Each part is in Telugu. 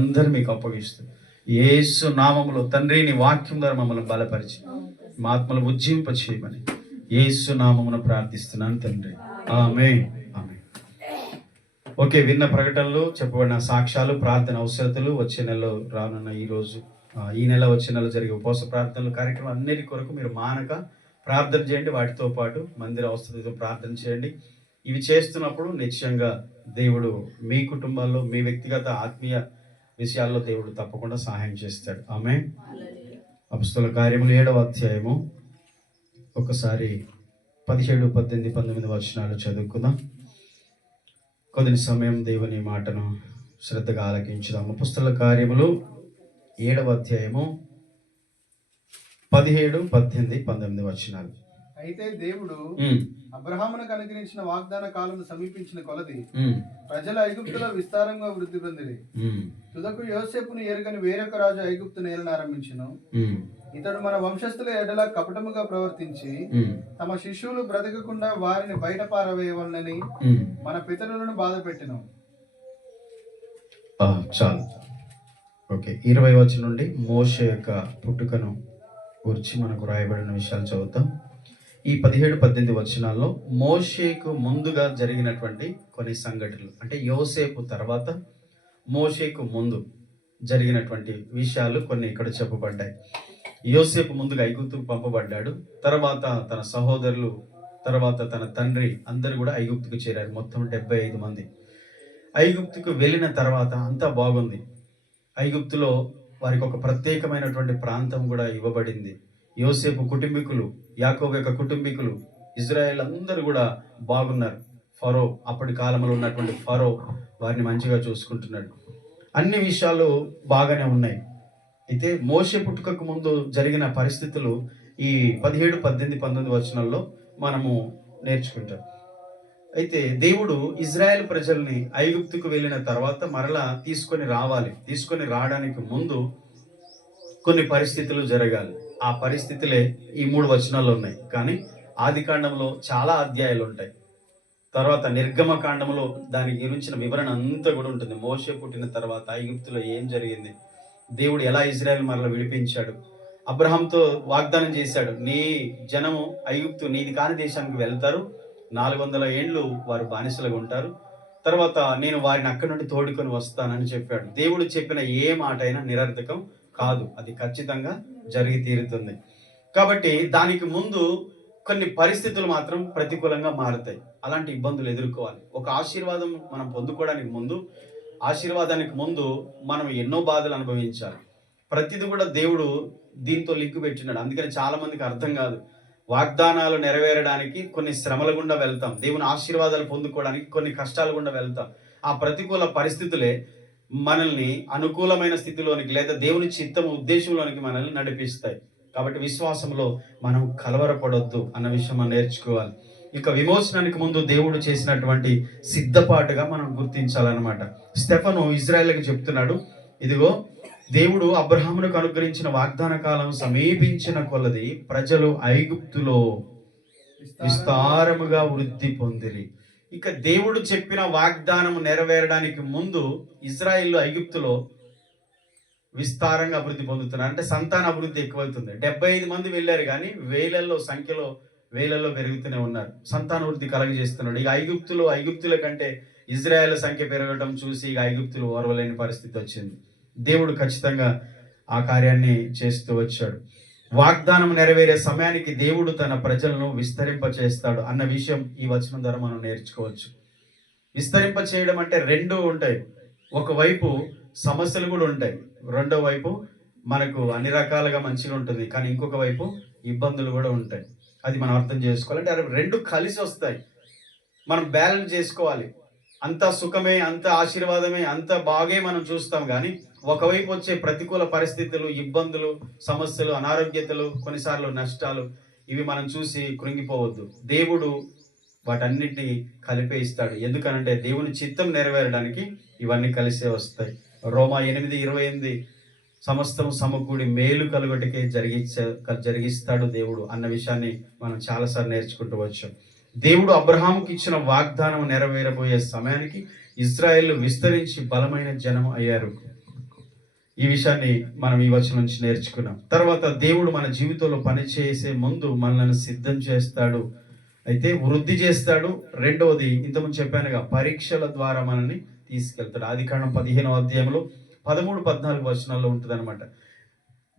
అందరూ మీకు అప్పగిస్తూ యేసు నామములో తండ్రి నీ వాక్యం ద్వారా మమ్మల్ని బలపరిచి మా ఆత్మలు ఉజ్జీవింప చేయమని యేసు నామమున ప్రార్థిస్తున్నాను తండ్రి. ఆమేన్. ఆమేన్. ఓకే, విన్న ప్రకటనలు, చెప్పబడిన సాక్ష్యాలు, ప్రార్థన అవసరతలు వచ్చే నెలలో రానున్న ఈ నెల వచ్చే నెల జరిగే ఉపవాస ప్రార్థనలు కార్యక్రమం అన్నిటి కొరకు మీరు మానక ప్రార్థన చేయండి. వాటితో పాటు మందిర అవసరతతో ప్రార్థన చేయండి. ఇవి చేస్తున్నప్పుడు నిశ్చయంగా దేవుడు మీ కుటుంబాల్లో, మీ వ్యక్తిగత ఆత్మీయ విషయాల్లో దేవుడు తప్పకుండా సహాయం చేస్తాడు. ఆమేన్. అపొస్తలుల కార్యములు 7వ అధ్యాయము ఒకసారి 17, 18, 19 వచనాలు చదువుకుందాం. కొద్ది సమయం దేవుని మాటను శ్రద్ధగా ఆలకించుదాం. అపొస్తలుల కార్యములు 7వ అధ్యాయము 17, 18, 19 వచనాలు. అయితే దేవుడు అబ్రహామునకు అనుగ్రహించిన వాగ్దాన కాలం సమీపించిన కొలది ప్రజల ఐగుప్తులో విస్తారంగా వృద్ధి పొందిరి. తుదకు యోసేపును ఎరుగని వేరొక రాజు ఐగుప్తు నేలను ఆరంభించును. ఇతడు మన వంశస్థుల ఎడల కపటముగా ప్రవర్తించి తమ శిష్యులు బ్రతకకుండా వారిని బయట పారవేయవలనని మన పితరులను బాధ పెట్టెను. చాలు. ఓకే, 20 వచనం నుండి మోషే యొక్క పుట్టుకను గురించి మనకు రాయబడిన విషయాలు చదువుతాం. ఈ 17, 18 వచనాల్లో మోషేకు ముందుగా జరిగినటువంటి కొన్ని సంఘటనలు, అంటే యోసేపు తర్వాత మోషేకు ముందు జరిగినటువంటి విషయాలు కొన్ని ఇక్కడ చెప్పబడ్డాయి. యోసేపు ముందుగా ఐగుప్తుకు పంపబడ్డాడు. తర్వాత తన సహోదరులు, తర్వాత తన తండ్రి అందరూ కూడా ఐగుప్తుకు చేరారు. మొత్తం 75 మంది. ఐగుప్తుకు వెళ్ళిన తర్వాత అంతా బాగుంది. ఐగుప్తులో వారికి ఒక ప్రత్యేకమైనటువంటి ప్రాంతం కూడా ఇవ్వబడింది. యోసేపు కుటుంబీకులు, యాకోబు యొక్క కుటుంబీకులు, ఇజ్రాయెల్ అందరూ కూడా బాగున్నారు. ఫరో, అప్పటి కాలంలో ఉన్నటువంటి ఫరో వారిని మంచిగా చూసుకుంటున్నాడు. అన్ని విషయాలు బాగానే ఉన్నాయి. అయితే మోషే పుట్టుకకు ముందు జరిగిన పరిస్థితులు ఈ 17, 18, 19 వచనాల్లో మనము నేర్చుకుంటాం. అయితే దేవుడు ఇజ్రాయెల్ ప్రజల్ని ఐగుప్తుకు వెళ్ళిన తర్వాత మరలా తీసుకొని రావడానికి ముందు కొన్ని పరిస్థితులు జరగాలి. ఆ పరిస్థితులే ఈ 3 వచనాల్లో ఉన్నాయి. కానీ ఆది కాండంలో చాలా అధ్యాయాలు ఉంటాయి. తర్వాత నిర్గమ కాండంలో దాని గురించిన వివరణ అంతా కూడా ఉంటుంది. మోషే పుట్టిన తర్వాత ఐగుప్తులో ఏం జరిగింది, దేవుడు ఎలా ఇజ్రాయెల్ మరలా విడిపించాడు, అబ్రహాంతో వాగ్దానం చేశాడు, నీ జనము ఐగుప్తు నీది కాని దేశానికి వెళ్తారు, 400 ఏండ్లు వారు బానిసలుగా ఉంటారు, తర్వాత నేను వారిని అక్కడి నుండి తోడుకొని వస్తానని చెప్పాడు. దేవుడు చెప్పిన ఏ మాట అయినా నిరర్థకం కాదు, అది ఖచ్చితంగా జరిగి తీరుతుంది. కాబట్టి దానికి ముందు కొన్ని పరిస్థితులు మాత్రం ప్రతికూలంగా మారుతాయి. అలాంటి ఇబ్బందులు ఎదుర్కోవాలి. ఒక ఆశీర్వాదం మనం పొందుకోవడానికి ముందు, ఆశీర్వాదానికి ముందు మనం ఎన్నో బాధలు అనుభవించాలి. ప్రతిది కూడా దేవుడు దీంతో లింకు పెట్టినాడు. అందుకని చాలా మందికి అర్థం కాదు. వాగ్దానాలు నెరవేరడానికి కొన్ని శ్రమల గుండా వెళ్తాం, దేవుని ఆశీర్వాదాలు పొందుకోవడానికి కొన్ని కష్టాల గుండా వెళ్తాం. ఆ ప్రతికూల పరిస్థితులే మనల్ని అనుకూలమైన స్థితిలోనికి లేదా దేవుని చిత్తం ఉద్దేశంలోనికి మనల్ని నడిపిస్తాయి. కాబట్టి విశ్వాసంలో మనం కలవరపడొద్దు అన్న విషయం మనం నేర్చుకోవాలి. ఇక విమోచనానికి ముందు దేవుడు చేసినటువంటి సిద్ధపాటుగా మనం గుర్తించాలన్నమాట. స్టెఫను ఇజ్రాయెల్కి చెప్తున్నాడు, ఇదిగో దేవుడు అబ్రహామునకు అనుగ్రహించిన వాగ్దాన కాలం సమీపించిన కొలది ప్రజలు ఐగుప్తులో విస్తారముగా వృద్ధి పొందిరి. ఇక దేవుడు చెప్పిన వాగ్దానం నెరవేరడానికి ముందు ఇజ్రాయిల్ ఐగుప్తులో విస్తారంగా అభివృద్ధి పొందుతున్నారు. అంటే సంతాన అభివృద్ధి ఎక్కువవుతుంది. 75 మంది వెళ్ళారు, కానీ వేలల్లో పెరుగుతూనే ఉన్నారు. సంతాన వృద్ధి కలగజేస్తున్నాడు. ఇక ఐగుప్తుల కంటే ఇజ్రాయెల్ సంఖ్య పెరగడం చూసి ఇక ఐగుప్తులు ఓర్వలేని పరిస్థితి వచ్చింది. దేవుడు ఖచ్చితంగా ఆ కార్యాన్ని చేస్తూ వచ్చాడు. వాగ్దానం నెరవేరే సమయానికి దేవుడు తన ప్రజలను విస్తరింప చేస్తాడు అన్న విషయం ఈ వచనం ద్వారా మనం నేర్చుకోవచ్చు. విస్తరింప చేయడం అంటే 2 ఉంటాయి. ఒకవైపు సమస్యలు కూడా ఉంటాయి, రెండో వైపు మనకు అన్ని రకాలుగా మంచిగా ఉంటుంది, కానీ ఇంకొక వైపు ఇబ్బందులు కూడా ఉంటాయి. అది మనం అర్థం చేసుకోవాలి. అంటే 2 కలిసి వస్తాయి, మనం బ్యాలెన్స్ చేసుకోవాలి. అంత సుఖమే, అంత ఆశీర్వాదమే, అంత బాగే మనం చూస్తాం, కానీ ఒకవైపు వచ్చే ప్రతికూల పరిస్థితులు, ఇబ్బందులు, సమస్యలు, అనారోగ్యతలు, కొన్నిసార్లు నష్టాలు, ఇవి మనం చూసి కృంగిపోవద్దు. దేవుడు వాటన్నిటిని కలిపే ఇస్తాడు. ఎందుకనంటే దేవుని చిత్తం నెరవేరడానికి ఇవన్నీ కలిసే వస్తాయి. రోమా 8:28 సమస్తం సమకూడి మేలు కలుగటకే జరిగిస్తాడు దేవుడు అన్న విషయాన్ని మనం చాలాసార్లు నేర్చుకుంటూ వచ్చాం. దేవుడు అబ్రహాముకి ఇచ్చిన వాగ్దానం నెరవేరబోయే సమయానికి ఇశ్రాయేలు విస్తరించి బలమైన జనం అయ్యారు. ఈ విషయాన్ని మనం ఈ వచనం నుంచి నేర్చుకున్నాం. తర్వాత దేవుడు మన జీవితంలో పని చేసే ముందు మనల్ని సిద్ధం చేస్తాడు, అయితే వృద్ధి చేస్తాడు. రెండవది ఇంతకుముందు చెప్పానుగా, పరీక్షల ద్వారా మనల్ని తీసుకెళ్తాడు. ఆదికాండం 15వ అధ్యాయంలో 13, 14 వచనాల్లో ఉంటుంది అనమాట.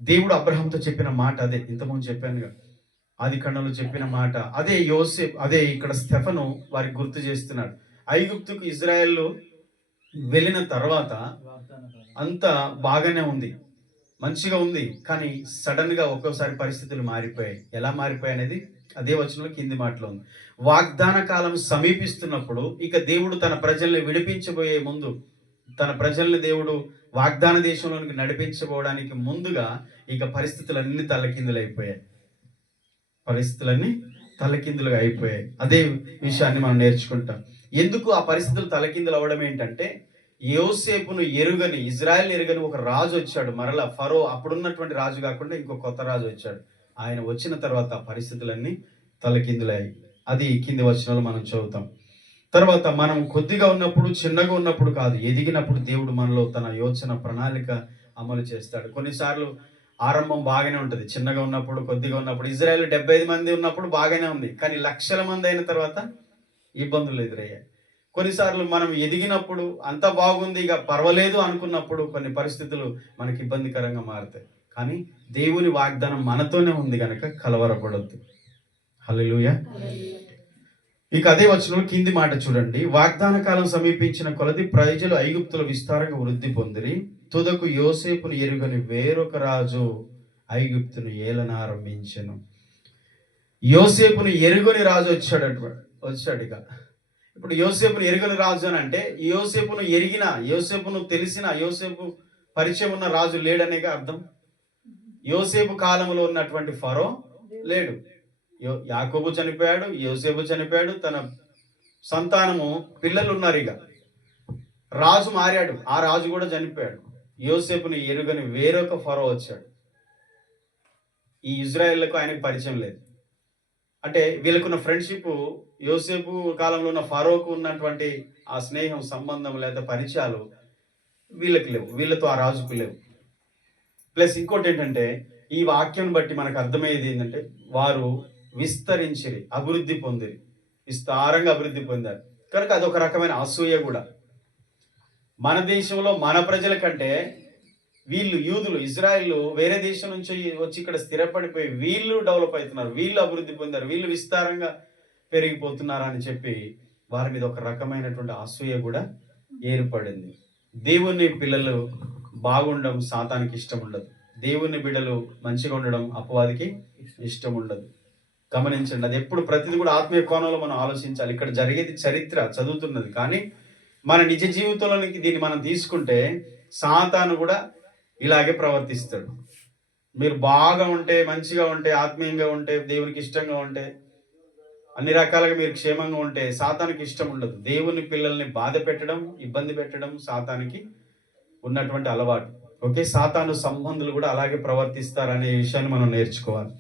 దేవుడు అబ్రహాంతో చెప్పిన మాట అదే, ఇంతకుముందు చెప్పానుగా, ఆదికాండంలో చెప్పిన మాట అదే. యోసేపు అదే ఇక్కడ స్టెఫను వారికి గుర్తు చేస్తున్నాడు. ఐగుప్తుకు ఇజ్రాయెల్ వెళ్ళిన తర్వాత అంతా బాగానే ఉంది, మంచిగా ఉంది. కానీ సడన్ గా ఒక్కోసారి పరిస్థితులు మారిపోయాయి. ఎలా మారిపోయాయి అనేది అదే వచనంలో కింది మాటలో ఉంది. వాగ్దాన కాలం సమీపిస్తున్నప్పుడు, ఇక దేవుడు తన ప్రజల్ని విడిపించబోయే ముందు, తన ప్రజల్ని దేవుడు వాగ్దాన దేశంలోనికి నడిపించబోవడానికి ముందుగా ఇక పరిస్థితులన్నీ తల్లకిందులైపోయాయి. పరిస్థితులన్నీ తలకిందులుగా అయిపోయాయి. అదే విషయాన్ని మనం నేర్చుకుంటాం. ఎందుకు ఆ పరిస్థితులు తలకిందులు అవ్వడం ఏంటంటే, యోసేపును ఎరుగని, ఇజ్రాయెల్ ఎరుగని ఒక రాజు వచ్చాడు. మరలా ఫరో, అప్పుడున్నటువంటి రాజు కాకుండా ఇంకో కొత్త రాజు వచ్చాడు. ఆయన వచ్చిన తర్వాత పరిస్థితులన్నీ తలకిందులయ్యాయి. అది కింది వచనాలు మనం చదువుతాం. తర్వాత మనం కొద్దిగా ఉన్నప్పుడు, చిన్నగా ఉన్నప్పుడు కాదు, ఎదిగినప్పుడు దేవుడు మనలో తన యోచన ప్రణాళిక అమలు చేస్తాడు. కొన్నిసార్లు ఆరంభం బాగానే ఉంటుంది, చిన్నగా ఉన్నప్పుడు, కొద్దిగా ఉన్నప్పుడు. ఇజ్రాయెల్ 75 మంది ఉన్నప్పుడు బాగానే ఉంది, కానీ లక్షల మంది అయిన తర్వాత ఇబ్బందులు ఎదురయ్యాయి. కొన్నిసార్లు మనం ఎదిగినప్పుడు అంత బాగుంది, ఇక పర్వాలేదు అనుకున్నప్పుడు కొన్ని పరిస్థితులు మనకి ఇబ్బందికరంగా మారుతాయి. కానీ దేవుని వాగ్దానం మనతోనే ఉంది కనుక కలవరపడొద్దు. హల్లెలూయా. ఇక అదే వచనంలో కింది మాట చూడండి. వాగ్దాన కాలం సమీపించిన కొలది ప్రజలు ఐగుప్తుల విస్తారంగా వృద్ధి పొందిరి. తుదకు యోసేపును ఎరుగని వేరొక రాజు ఐగుప్తును ఏలనారంభించెను. యోసేపును ఎరుగని రాజు వచ్చాడు. ఇక ఇప్పుడు యోసేపును ఎరుగని రాజు అని అంటే, యోసేపును ఎరిగిన, యోసేపును తెలిసిన, యోసేపు పరిచయం ఉన్న రాజు లేడనేగా అర్థం. యోసేపు కాలంలో ఉన్నటువంటి ఫరో లేడు. యాకోబు చనిపోయాడు, యోసేపు చనిపోయాడు, తన సంతానము పిల్లలు ఉన్నారు. ఇక రాజు మారాడు, ఆ రాజు కూడా చనిపోయాడు. యోసేపుని ఎరుగని వేరొక ఫరో వచ్చాడు. ఈ ఇజ్రాయేళ్లకు ఆయనకు పరిచయం లేదు. అంటే వీళ్ళకున్న ఫ్రెండ్షిప్, యోసేపు కాలంలో ఉన్న ఫరోకు ఉన్నటువంటి ఆ స్నేహం, సంబంధం లేదా పరిచయాలు వీళ్ళకి లేవు, వీళ్ళతో ఆ రాజుకు లేవు. ప్లస్ ఇంకోటి ఏంటంటే, ఈ వాక్యం బట్టి మనకు అర్థమయ్యేది ఏంటంటే, వారు విస్తరించిరి, అభివృద్ధి పొందిరి, విస్తారంగా అభివృద్ధి పొందారు. కనుక అదొక రకమైన అసూయ కూడా. మన దేశంలో మన ప్రజల కంటే వీళ్ళు, యూదులు, ఇజ్రాయిల్ వేరే దేశం నుంచి వచ్చి ఇక్కడ స్థిరపడిపోయి వీళ్ళు డెవలప్ అవుతున్నారు, వీళ్ళు అభివృద్ధి పొందారు, వీళ్ళు విస్తారంగా పెరిగిపోతున్నారు అని చెప్పి వారి మీద ఒక రకమైనటువంటి అసూయ కూడా ఏర్పడింది. దేవుని పిల్లలు బాగుండడం సాతానికి ఇష్టం ఉండదు. దేవుని బిడ్డలు మంచిగా ఉండడం అపవాదికి ఇష్టం ఉండదు. గమనించండి, అది ఎప్పుడు ప్రతిదీ కూడా ఆత్మీయ కోణంలో మనం ఆలోచించాలి. ఇక్కడ జరిగేది చరిత్ర చదువుతున్నది, కానీ మన నిజ జీవితంలోనికి దీన్ని మనం తీసుకుంటే సాతాను కూడా ఇలాగే ప్రవర్తిస్తాడు. మీరు బాగా ఉంటే, మంచిగా ఉంటే, ఆత్మీయంగా ఉంటే, దేవునికి ఇష్టంగా ఉంటే, అన్ని రకాలుగా మీరు క్షేమంగా ఉంటే సాతానికి ఇష్టం ఉండదు. దేవుని పిల్లల్ని బాధ పెట్టడం, ఇబ్బంది పెట్టడం సాతానికి ఉన్నటువంటి అలవాటు. ఓకే, సాతాను సంబంధులు కూడా అలాగే ప్రవర్తిస్తారనే విషయాన్ని మనం నేర్చుకోవాలి.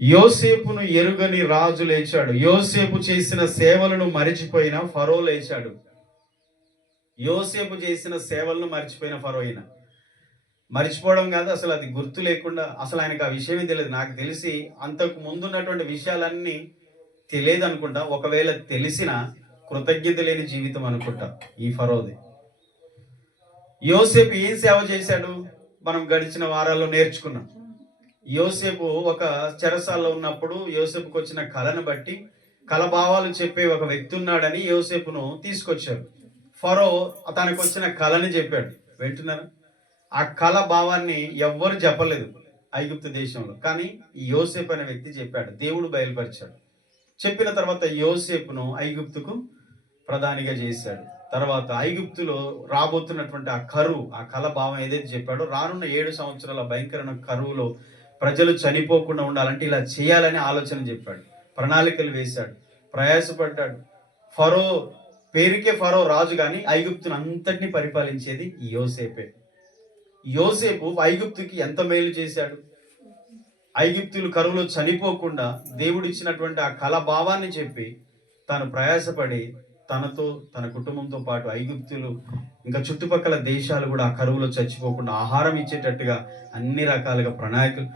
యోసేపును ఎరుగని రాజు లేచాడు. యోసేపు చేసిన సేవలను మరిచిపోయిన ఫరో లేచాడు. యోసేపు చేసిన సేవలను మర్చిపోయిన ఫరో అయినా, మర్చిపోవడం కాదు, అసలు అది గుర్తు లేకుండా, అసలు ఆయనకు ఆ విషయమే తెలియదు. నాకు తెలిసి అంతకు ముందున్నటువంటి విషయాలన్నీ తెలియదు అనుకుంటా. ఒకవేళ తెలిసిన కృతజ్ఞత లేని జీవితం అనుకుంటా ఈ ఫరోది. యోసేపు ఏం సేవ చేశాడు మనం గడిచిన వారాల్లో నేర్చుకున్నాం. యోసేపు ఒక చెరసాల్లో ఉన్నప్పుడు యోసేపుకు వచ్చిన కళను బట్టి కలభావాలు చెప్పే ఒక వ్యక్తి ఉన్నాడని యోసేపును తీసుకొచ్చారు. ఫరో తనకు వచ్చిన కళని చెప్పాడు. వింటున్నారు? ఆ కళ భావాన్ని ఎవ్వరు చెప్పలేదు ఐగుప్తు దేశంలో, కానీ యోసేపు అనే వ్యక్తి చెప్పాడు. దేవుడు బయలుపరిచాడు. చెప్పిన తర్వాత యోసేపును ఐగుప్తుకు ప్రధానిగా చేశాడు. తర్వాత ఐగుప్తులో రాబోతున్నటువంటి ఆ కరువు, ఆ కళ భావం ఏదైతే చెప్పాడో, రానున్న 7 సంవత్సరాల భయంకరమైన కరువులో ప్రజలు చనిపోకుండా ఉండాలంటే ఇలా చేయాలని ఆలోచన చెప్పాడు. ప్రణాళికలు వేశాడు, ప్రయాసపడ్డాడు. ఫరో పేరుకే ఫరో రాజు, కానీ ఐగుప్తును అంతటినీ పరిపాలించేది యోసేపే. యోసేపు ఐగుప్తుకి ఎంత మేలు చేశాడు. ఐగుప్తులు కరువులో చనిపోకుండా దేవుడు ఇచ్చినటువంటి ఆ కళ భావాన్ని చెప్పి తాను ప్రయాసపడి తనతో తన కుటుంబంతో పాటు ఐగుప్తులు ఇంకా చుట్టుపక్కల దేశాలు కూడా ఆ కరువులో చచ్చిపోకుండా ఆహారం ఇచ్చేటట్టుగా అన్ని రకాలుగా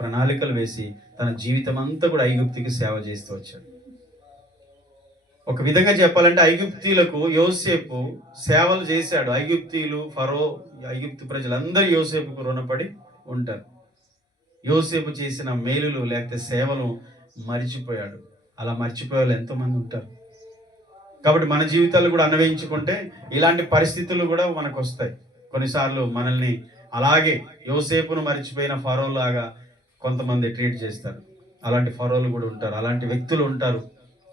ప్రణాళికలు వేసి తన జీవితం అంతా కూడా ఐగుప్తుకి సేవ చేస్తూ వచ్చాడు. ఒక విధంగా చెప్పాలంటే ఐగుప్తీయులకు యోసేపు సేవలు చేశాడు. ఐగుప్తీయులు, ఫరో, ఐగుప్తు ప్రజలందరూ యోసేపుకు రుణపడి ఉంటారు. యోసేపు చేసిన మేలులు లేకపోతే సేవలు మరిచిపోయాడు. అలా మర్చిపోయే వాళ్ళు ఎంతోమంది ఉంటారు. కాబట్టి మన జీవితాలు కూడా అన్వయించుకుంటే ఇలాంటి పరిస్థితులు కూడా మనకు వస్తాయి. కొన్నిసార్లు మనల్ని అలాగే యోసేపును మరిచిపోయిన ఫరో లాగా కొంతమంది ట్రీట్ చేస్తారు. అలాంటి ఫరోలు కూడా ఉంటారు, అలాంటి వ్యక్తులు ఉంటారు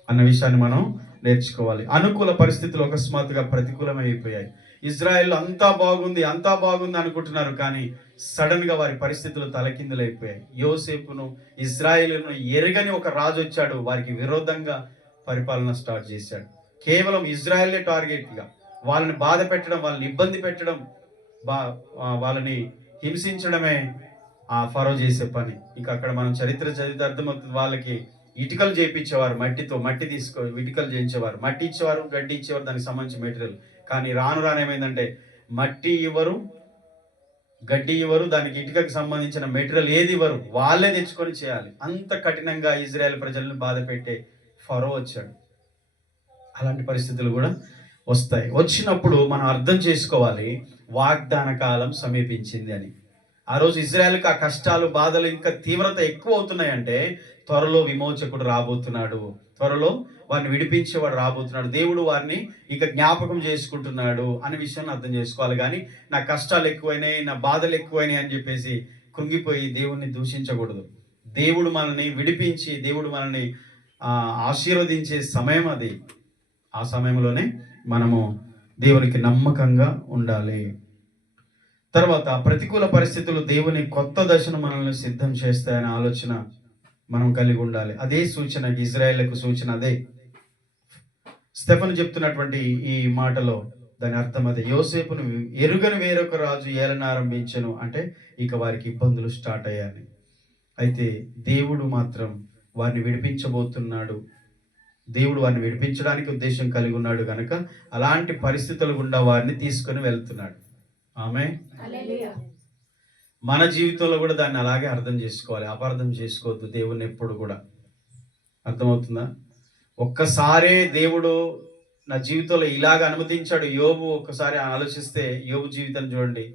అన్న విషయాన్ని మనం నేర్చుకోవాలి. అనుకూల పరిస్థితులు అకస్మాత్తుగా ప్రతికూలమైపోయాయి. ఇజ్రాయెల్ అంతా బాగుంది అనుకుంటున్నారు, కానీ సడన్ గా వారి పరిస్థితులు తలకిందులైపోయాయి. యోసేపును, ఇజ్రాయేలును ఎరగని ఒక రాజు వచ్చాడు, వారికి విరోధంగా పరిపాలన స్టార్ట్ చేశాడు. కేవలం ఇజ్రాయెలే టార్గెట్ గా వాళ్ళని బాధ పెట్టడం, వాళ్ళని ఇబ్బంది పెట్టడం, వాళ్ళని హింసించడమే ఆ ఫరో చేసే పని. ఇంకా అక్కడ మనం చరిత్ర చదివితే అర్థమవుతుంది. వాళ్ళకి ఇటుకలు చేయించేవారు, మట్టి తీసుకో ఇటుకలు చేయించేవారు, మట్టి ఇచ్చేవారు, గడ్డి ఇచ్చేవారు, దానికి సంబంధించి మెటీరియల్. కానీ రాను ఏమైందంటే మట్టి ఇవ్వరు, గడ్డి ఇవ్వరు, దానికి ఇటుకకి సంబంధించిన మెటీరియల్ ఏది ఇవ్వరు, వాళ్ళే తెచ్చుకొని చేయాలి. అంత కఠినంగా ఇజ్రాయెల్ ప్రజలను బాధ పెట్టే ఫరో వచ్చాడు. అలాంటి పరిస్థితులు కూడా వస్తాయి. వచ్చినప్పుడు మనం అర్థం చేసుకోవాలి, వాగ్దాన కాలం సమీపించింది అని. ఆ రోజు ఇజ్రాయెల్కి ఆ కష్టాలు, బాధలు ఇంకా తీవ్రత ఎక్కువ అవుతున్నాయంటే త్వరలో విమోచకుడు రాబోతున్నాడు, త్వరలో వారిని విడిపించేవాడు రాబోతున్నాడు, దేవుడు వారిని ఇక జ్ఞాపకం చేసుకుంటున్నాడు అనే విషయాన్ని అర్థం చేసుకోవాలి. కానీ నా కష్టాలు ఎక్కువైనాయి, నా బాధలు ఎక్కువైనాయి అని చెప్పేసి కృంగిపోయి దేవుణ్ణి దూషించకూడదు. దేవుడు మనల్ని విడిపించి, దేవుడు మనల్ని ఆశీర్వదించే సమయం అది. ఆ సమయంలోనే మనము దేవునికి నమ్మకంగా ఉండాలి. తర్వాత ప్రతికూల పరిస్థితులు దేవుని కొత్త దశను మనల్ని సిద్ధం చేస్తాయనే ఆలోచన మనం కలిగి ఉండాలి. అదే సూచన, ఇజ్రాయేళ్లకు సూచన అదే. స్టెఫను చెప్తున్నటువంటి ఈ మాటలో దాని అర్థం అదే. యోసేపును ఎరుగని వేరొక రాజు ఏలన ఆరంభించను అంటే ఇక వారికి ఇబ్బందులు స్టార్ట్ అయ్యాయి. అయితే దేవుడు మాత్రం వారిని విడిపించబోతున్నాడు. దేవుడు వారిని విడిపించడానికి ఉద్దేశం కలిగి ఉన్నాడు కనుక అలాంటి పరిస్థితులు గుండా వారిని తీసుకొని వెళ్తున్నాడు. ఆమేన్. మన జీవితంలో కూడా దాన్ని అలాగే అర్థం చేసుకోవాలి, అపార్థం చేసుకోవద్దు దేవుణ్ణి ఎప్పుడు కూడా. అర్థమవుతుందా? ఒక్కసారే దేవుడు నా జీవితంలో ఇలాగ అనుమతించాడు. యోబు ఒక్కసారి ఆలోచిస్తే యోబు జీవితం చూడండి,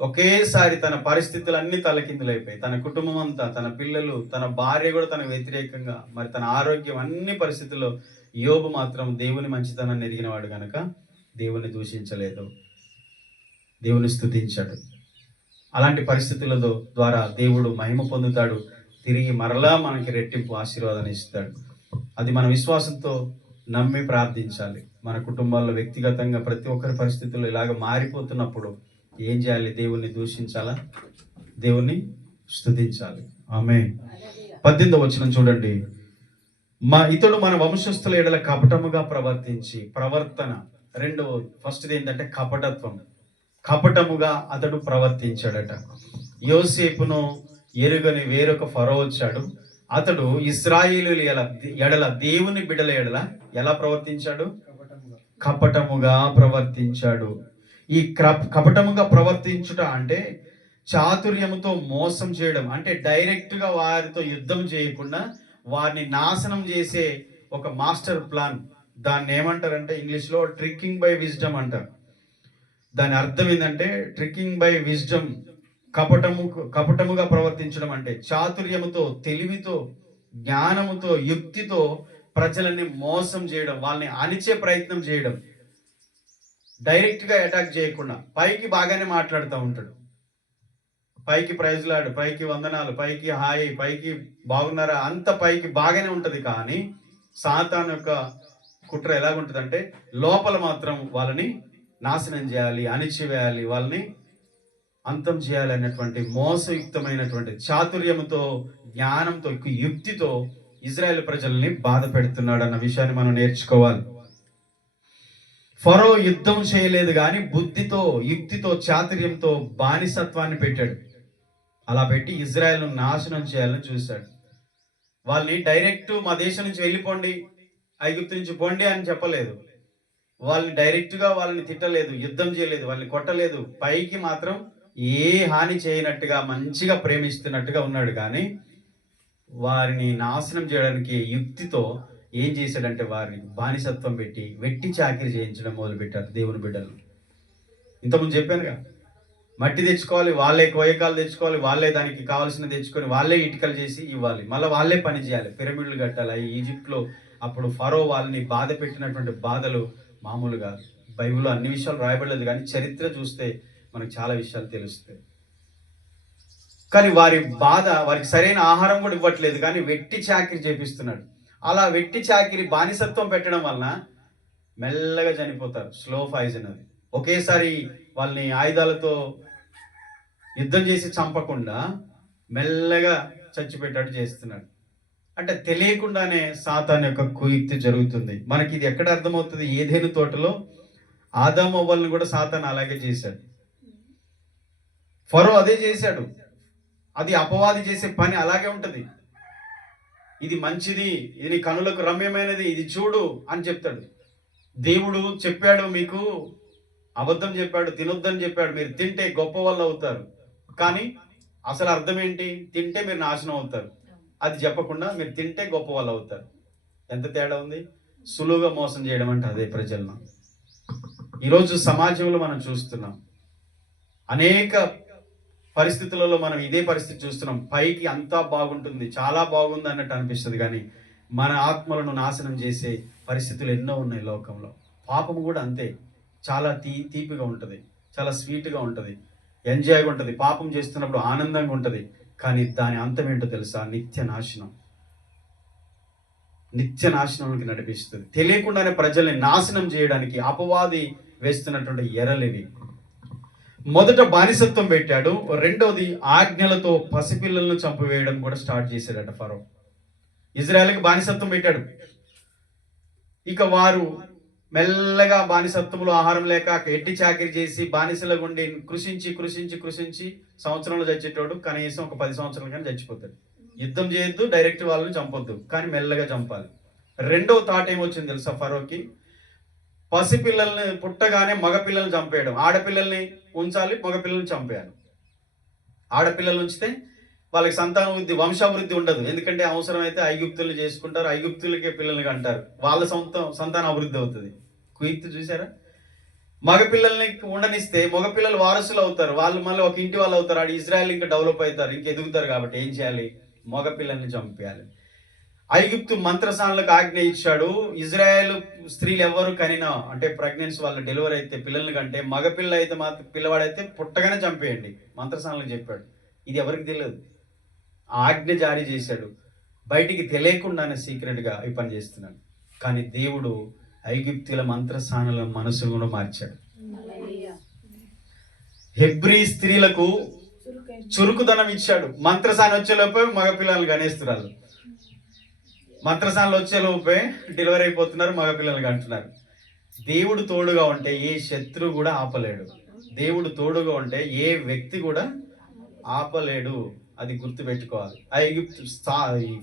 ఒకేసారి తన పరిస్థితులన్నీ తలకిందులైపోయాయి. తన కుటుంబం అంతా, తన పిల్లలు, తన భార్య కూడా తనకు వ్యతిరేకంగా, మరి తన ఆరోగ్యం, అన్ని పరిస్థితుల్లో యోబు మాత్రం దేవుని మంచితనాన్ని ఎరిగినవాడు కనుక దేవుని దూషించలేదు, దేవుని స్తుతించాడు. అలాంటి పరిస్థితుల ద్వారా దేవుడు మహిమ పొందుతాడు, తిరిగి మరలా మనకి రెట్టింపు ఆశీర్వాదాన్ని ఇస్తాడు. అది మన విశ్వాసంతో నమ్మి ప్రార్థించాలి. మన కుటుంబాల్లో వ్యక్తిగతంగా ప్రతి ఒక్కరి పరిస్థితుల్లో ఇలాగ మారిపోతున్నప్పుడు ఏం చేయాలి? దేవుణ్ణి దూషించాలా? దేవుణ్ణి స్తుతించాలి. ఆమేన్. 18వ వచనం చూడండి. ఇతడు మన వంశస్థుల ఎడల కపటముగా ప్రవర్తించి, ప్రవర్తన ఫస్ట్ది ఏంటంటే కపటత్వం. కపటముగా అతడు ప్రవర్తించాడట. యోసేపును ఎరుగని వేరొక ఫరో వచ్చాడు. అతడు ఇశ్రాయేలీయుల ఎడల, దేవుని బిడ్డల ఎడల ఎలా ప్రవర్తించాడు? కపటముగా ప్రవర్తించాడు. ఈ కపటముగా ప్రవర్తించుట అంటే చాతుర్యముతో మోసం చేయడం, అంటే డైరెక్ట్ గా వారితో యుద్ధం చేయకుండా వారిని నాశనం చేసే ఒక మాస్టర్ ప్లాన్. దాన్ని ఏమంటారంటే ఇంగ్లీష్ లో ట్రిక్కింగ్ బై విజ్డమ్ అంటారు. దాని అర్థం ఏంటంటే ట్రిక్కింగ్ బై విజ్డమ్. కపటముగా ప్రవర్తించడం అంటే చాతుర్యముతో, తెలివితో, జ్ఞానముతో, యుక్తితో ప్రజలని మోసం చేయడం, వాళ్ళని అణిచే ప్రయత్నం చేయడం. డైరెక్ట్ గా అటాక్ చేయకుండా పైకి బాగానే మాట్లాడుతూ ఉంటాడు, పైకి ప్రైజ్లాడు, పైకి వందనాలు, పైకి హాయ్, పైకి బాగున్నారా, అంత పైకి బాగానే ఉంటది. కానీ సాతాను యొక్క కుట్ర ఎలాగుంటది అంటే లోపల మాత్రం వాళ్ళని నాశనం చేయాలి, అణిచివేయాలి, వాళ్ళని అంతం చేయాలి అన్నటువంటి మోసయుక్తమైనటువంటి చాతుర్యముతో, జ్ఞానంతో, యుక్తితో ఇజ్రాయెల్ ప్రజల్ని బాధ పెడుతున్నాడు అన్న విషయాన్ని మనం నేర్చుకోవాలి. ఫరో యుద్ధం చేయలేదు కానీ బుద్ధితో, యుక్తితో, చాతుర్యంతో బానిసత్వాన్ని పెట్టాడు. అలా పెట్టి ఇజ్రాయెల్ నాశనం చేయాలని చూశాడు. వాళ్ళని డైరెక్ట్ మా దేశం నుంచి వెళ్ళిపోండి, ఐగుప్తు నుంచి పోండి అని చెప్పలేదు. వాళ్ళని డైరెక్ట్గా వాళ్ళని తిట్టలేదు, యుద్ధం చేయలేదు, వాళ్ళని కొట్టలేదు. పైకి మాత్రం ఏ హాని చేయనట్టుగా మంచిగా ప్రేమిస్తున్నట్టుగా ఉన్నాడు. కానీ వారిని నాశనం చేయడానికి యుక్తితో ఏం చేశాడంటే వారిని బానిసత్వం పెట్టి వెట్టి చాకిరి చేయించడం మొదలుపెట్టారు దేవుని బిడ్డలు. ఇంతకుముందు చెప్పానుగా, మట్టి తెచ్చుకోవాలి, వాళ్ళే కోయకాలు తెచ్చుకోవాలి, వాళ్ళే దానికి కావాల్సిన తెచ్చుకొని వాళ్ళే ఇటుకలు చేసి ఇవ్వాలి, మళ్ళీ వాళ్ళే పని చేయాలి, పిరమిడ్లు కట్టాలి. ఈజిప్ట్లో అప్పుడు ఫరో వాళ్ళని బాధ పెట్టినటువంటి బాధలు మామూలు కాదు. బైబిల్లో అన్ని విషయాలు రాయబడలేదు, కానీ చరిత్ర చూస్తే మనకు చాలా విషయాలు తెలుస్తాయి. కానీ వారి బాధ, వారికి సరైన ఆహారం కూడా ఇవ్వట్లేదు, కానీ వెట్టి చాకిరి చేపిస్తున్నాడు. అలా వెట్టి చాకిరి బానిసత్వం పెట్టడం వలన మెల్లగా చనిపోతారు. స్లో పాయిజన్ అది. ఒకేసారి వాళ్ళని ఆయుధాలతో యుద్ధం చేసి చంపకుండా మెల్లగా చచ్చిపెట్టాడు చేస్తున్నాడు. అంటే తెలియకుండానే సాతాను యొక్క కుయుక్తి జరుగుతుంది. మనకి ఇది ఎక్కడ అర్థమవుతుంది? ఏదైనా తోటలో ఆదాము అవ్వలను కూడా సాతాను అలాగే చేశాడు. ఫరో అదే చేశాడు. అది అపవాది చేసే పని అలాగే ఉంటుంది. ఇది మంచిది, ఇది నీ కనులకు రమ్యమైనది, ఇది చూడు అని చెప్తాడు. దేవుడు చెప్పాడు, మీకు అబద్ధం చెప్పాడు, తినొద్దని చెప్పాడు, మీరు తింటే గొప్ప వాళ్ళు అవుతారు. కానీ అసలు అర్థం ఏంటి? తింటే మీరు నాశనం అవుతారు. అది చెప్పకుండా మీరు తింటే గొప్ప వాళ్ళు అవుతారు. ఎంత తేడా ఉంది? సులువుగా మోసం చేయడం అంటే అదే ప్రజలను. ఈరోజు సమాజంలో మనం చూస్తున్నాం, అనేక పరిస్థితులలో మనం ఇదే పరిస్థితి చూస్తున్నాం. పైకి అంతా బాగుంటుంది, చాలా బాగుంది అన్నట్టు అనిపిస్తుంది, కానీ మన ఆత్మలను నాశనం చేసే పరిస్థితులు ఎన్నో ఉన్నాయి లోకంలో. పాపము కూడా అంతే. చాలా తీపిగా ఉంటుంది, చాలా స్వీట్గా ఉంటుంది, ఎంజాయ్గా ఉంటుంది. పాపం చేస్తున్నప్పుడు ఆనందంగా ఉంటుంది, కానీ దాని అంతం ఏంటో తెలుసా? నిత్య నాశనం. నిత్య నాశనానికి నడిపిస్తుంది. తెలియకుండానే ప్రజల్ని నాశనం చేయడానికి అపవాది వేస్తున్నటువంటి ఎరలివి. మొదట బానిసత్వం పెట్టాడు, రెండవది ఆజ్ఞలతో పసిపిల్లలను చంపివేయడం కూడా స్టార్ట్ చేశాడట ఫరో. ఇజ్రాయెల్కి బానిసత్వం పెట్టాడు. ఇక వారు మెల్లగా బానిసత్వంలో ఆహారం లేక ఎట్టి చాకిరి చేసి బానిసల గుండి కృషించి సంవత్సరంలో చచ్చేటోడు కనీసం ఒక 10 సంవత్సరాలు కానీ చచ్చిపోతాడు. యుద్ధం చేయొద్దు, డైరెక్ట్ వాళ్ళని చంపొద్దు, కానీ మెల్లగా చంపాలి. రెండవ థాట్ ఏమొచ్చింది తెలుసా ఫరోకి? పసిపిల్లల్ని పుట్టగానే మగపిల్లల్ని చంపేయడం. ఆడపిల్లల్ని ఉంచాలి, మగపిల్లల్ని చంపేయాలి. ఆడపిల్లలు ఉంచితే వాళ్ళకి సంతాన వృద్ధి, వంశాభివృద్ధి ఉండదు. ఎందుకంటే అవసరమైతే ఐగుప్తుల్ని చేసుకుంటారు, ఐగుప్తులకే పిల్లల్ని అంటారు, వాళ్ళ సంతాన అభివృద్ధి అవుతుంది. కుయుక్తి చూసారా? మగపిల్లల్ని ఉండనిస్తే మగపిల్లలు వారసులు అవుతారు, వాళ్ళు మళ్ళీ ఒక ఇంటి వాళ్ళు అవుతారు. ఆడ ఇజ్రాయెల్ ఇంకా డెవలప్ అవుతారు, ఇంకా ఎదుగుతారు. కాబట్టి ఏం చేయాలి? మగపిల్లల్ని చంపేయాలి. ఐగుప్తు మంత్రసానులకు ఆజ్ఞ ఇచ్చాడు, ఇజ్రాయెల్ స్త్రీలు ఎవరు కనినా అంటే ప్రెగ్నెన్సీ వాళ్ళు డెలివరీ అయితే పిల్లల్ని కంటే మగపిల్ల అయితే మాత్రం పిల్లవాడైతే పుట్టగానే చంపేయండి మంత్రసానులకు చెప్పాడు. ఇది ఎవరికి తెలియదు, ఆజ్ఞ జారీ చేశాడు. బయటికి తెలియకుండానే సీక్రెట్గా ఈ పని చేస్తున్నాడు. కానీ దేవుడు ఐగుప్తుల మంత్రసానుల మనసును కూడా మార్చాడు. హెబ్రీ స్త్రీలకు చురుకుదనం ఇచ్చాడు. మంత్రసాని వచ్చేలోపే మగపిల్లలు గణేస్తున్నారు, మంత్రసానులు వచ్చేలోపే డెలివరీ అయిపోతున్నారు, మగపిల్లలు కంటున్నారు. దేవుడు తోడుగా ఉంటే ఏ శత్రువు కూడా ఆపలేడు. దేవుడు తోడుగా ఉంటే ఏ వ్యక్తి కూడా ఆపలేడు. అది గుర్తు పెట్టుకోవాలి. ఐగుప్తు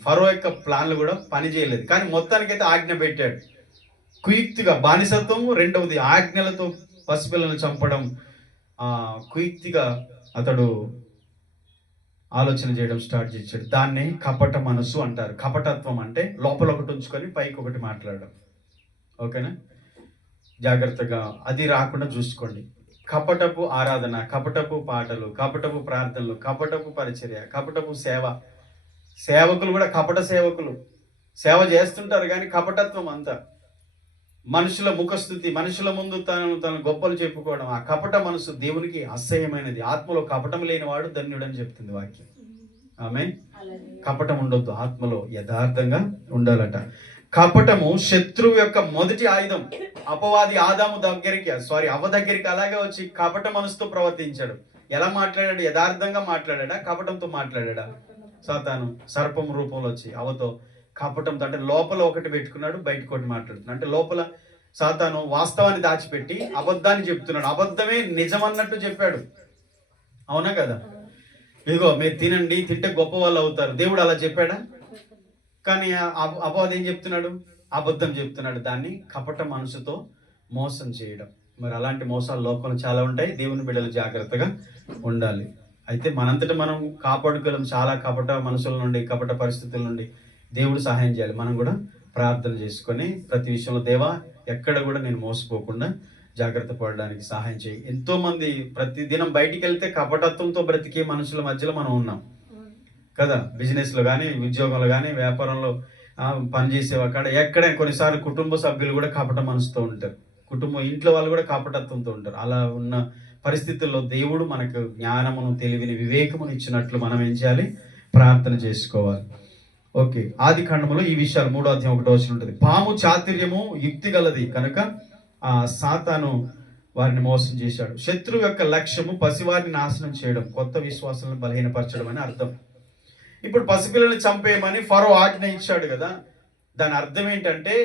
ఫరో యొక్క ప్లాన్లు కూడా పని చేయలేదు, కానీ మొత్తానికైతే ఆజ్ఞ పెట్టాడు. కుయుక్తిగా బానిసత్వము, రెండవది ఆజ్ఞలతో పసిపిల్లలను చంపడం. కుయుక్తిగా అతడు ఆలోచన చేయడం స్టార్ట్ చేశాడు. దాన్నే కపట మనసు అంటారు. కపటత్వం అంటే లోపల ఒకటి ఉంచుకొని పైకి ఒకటి మాట్లాడడం. ఓకేనా? జాగ్రత్తగా అది రాకుండా చూసుకోండి. కపటపు ఆరాధన, కపటపు పాటలు, కపటపు ప్రార్థనలు, కపటపు పరిచర్య, కపటపు సేవ. సేవకులు కూడా కపట సేవకులు, సేవ చేస్తుంటారు కానీ కపటత్వం అంతా. మనుషుల ముఖస్థుతి, మనుషుల ముందు తన గొప్పలు చెప్పుకోవడం. ఆ కపట మనసు దేవునికి అసహ్యమైనది. ఆత్మలో కపటం లేనివాడు ధన్యుడని చెప్తుంది వాక్యం. ఆమేన్. కపటం ఉండొద్దు, ఆత్మలో యథార్థంగా ఉండాలట. కపటము శత్రువు యొక్క మొదటి ఆయుధం. అపవాది ఆదాము దగ్గరికి అవ్వ దగ్గరికి అలాగే వచ్చి కపట మనసుతో ప్రవర్తించాడు. ఎలా మాట్లాడాడు? యథార్థంగా మాట్లాడా? కపటంతో మాట్లాడా? సాతాను సర్పం రూపంలో వచ్చి అవతో కపటంతో, అంటే లోపల ఒకటి పెట్టుకున్నాడు, బయటకు ఒకటి మాట్లాడుతున్నాడు. అంటే లోపల సాతాను వాస్తవాన్ని దాచిపెట్టి అబద్ధాన్ని చెప్తున్నాడు. అబద్ధమే నిజమన్నట్టు చెప్పాడు. అవునా కదా? ఇదిగో మీరు తినండి, తింటే గొప్ప వాళ్ళు అవుతారు. దేవుడు అలా చెప్పాడా? కానీ అపవాది ఏం చెప్తున్నాడు? అబద్ధం చెప్తున్నాడు. దాన్ని కపట మనసుతో మోసం చేయడం. మరి అలాంటి మోసాలు లోకంలో చాలా ఉంటాయి. దేవుని బిడ్డలు జాగ్రత్తగా ఉండాలి. అయితే మనంతట మనం కాపాడుకోలేం. చాలా కపట మనుషుల నుండి, కపట పరిస్థితుల నుండి దేవుడు సహాయం చేయాలి. మనం కూడా ప్రార్థన చేసుకొని ప్రతి విషయంలో దేవా ఎక్కడ కూడా నేను మోసపోకుండా జాగ్రత్త పడడానికి సహాయం చేయి. ఎంతోమంది ప్రతి దినం బయటికి వెళ్తే కపటత్వంతో బ్రతికే మనుషుల మధ్యలో మనం ఉన్నాం కదా. బిజినెస్లో కానీ, ఉద్యోగంలో కానీ, వ్యాపారంలో పనిచేసే అక్కడ ఎక్కడ కొన్నిసార్లు కుటుంబ సభ్యులు కూడా కపట మనసుతో ఉంటారు. ఇంట్లో వాళ్ళు కూడా కపటత్వంతో ఉంటారు. అలా ఉన్న పరిస్థితుల్లో దేవుడు మనకు జ్ఞానమును, తెలివిని, వివేకమును ఇచ్చినట్లు మనం ఏం చేయాలి? ప్రార్థన చేసుకోవాలి. ఓకే, ఆది కాండములో ఈ విషయాలు 3వ అధ్యాయం 1వ వచనం ఉంటుంది. పాము చాతుర్యము యుక్తి గలది కనుక సాతాను వారిని మోసం చేశాడు. శత్రువు యొక్క లక్ష్యము పసివారిని నాశనం చేయడం, కొత్త విశ్వాసాలను బలహీనపరచడం అని అర్థం. ఇప్పుడు పసిపిల్లల్ని చంపేయమని ఫరో ఆజ్ఞ ఇచ్చాడు కదా. దాని అర్థం ఏంటంటే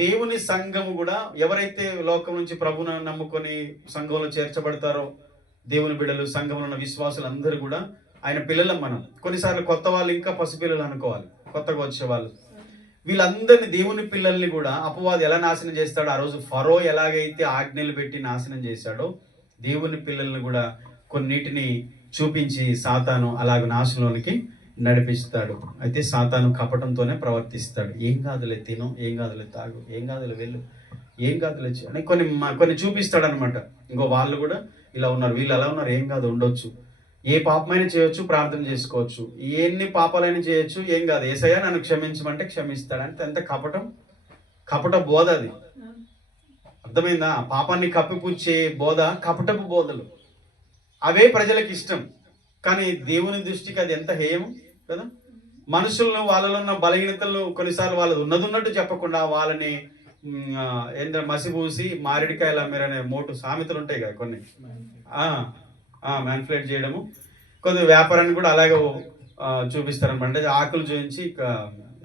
దేవుని సంఘము కూడా ఎవరైతే లోకం నుంచి ప్రభువును నమ్ముకొని సంఘంలో చేర్చబడతారో, దేవుని బిడ్డలు, సంఘంలో ఉన్న విశ్వాసులు అందరూ కూడా ఆయన పిల్లలం. మనం కొన్నిసార్లు కొత్త వాళ్ళు ఇంకా పసిపిల్లలు అనుకోవాలి, కొత్తగా వచ్చేవాళ్ళు. వీళ్ళందరినీ, దేవుని పిల్లల్ని కూడా అపవాది ఎలా నాశనం చేస్తాడో, ఆ రోజు ఫరో ఎలాగైతే ఆజ్ఞలు పెట్టి నాశనం చేశాడో, దేవుని పిల్లల్ని కూడా కొన్నిటిని చూపించి సాతాను అలాగ నాశనంలోనికి నడిపిస్తాడు. అయితే సాతాను కపటంతోనే ప్రవర్తిస్తాడు. ఏం కాదులే తిను, ఏం కాదులే తాగు, ఏం కాదులే వెళ్ళు, ఏం కాదులే అని కొన్ని చూపిస్తాడు అనమాట. ఇంకో వాళ్ళు కూడా ఇలా ఉన్నారు, వీళ్ళు అలా ఉన్నారు, ఏం కాదు ఉండొచ్చు, ఏ పాపమైనా చేయొచ్చు, ప్రార్థన చేసుకోవచ్చు, ఎన్ని పాపాలైనా చేయొచ్చు, ఏం కాదు, యేసయ్య నన్ను క్షమించమంటే క్షమిస్తాడు. అంటే ఎంత కపట బోధ అది. అర్థమైందా? పాపాన్ని కప్పిపుచ్చే బోధ కపటపు బోధలు. అవే ప్రజలకు ఇష్టం. కానీ దేవుని దృష్టికి అది ఎంత హేయం కదా. మనుషులను, వాళ్ళలో ఉన్న బలహీనతలను కొన్నిసార్లు వాళ్ళది ఉన్నట్టు చెప్పకుండా వాళ్ళని మసిపూసి మారేడికాయలు అమ్మారనే మోటు సామెతలు ఉంటాయి కదా కొన్ని. మ్యాన్ఫ్లేట్ చేయడము, కొద్ది వ్యాపారాన్ని కూడా అలాగే చూపిస్తారనమాట. ఆకులు చూపించి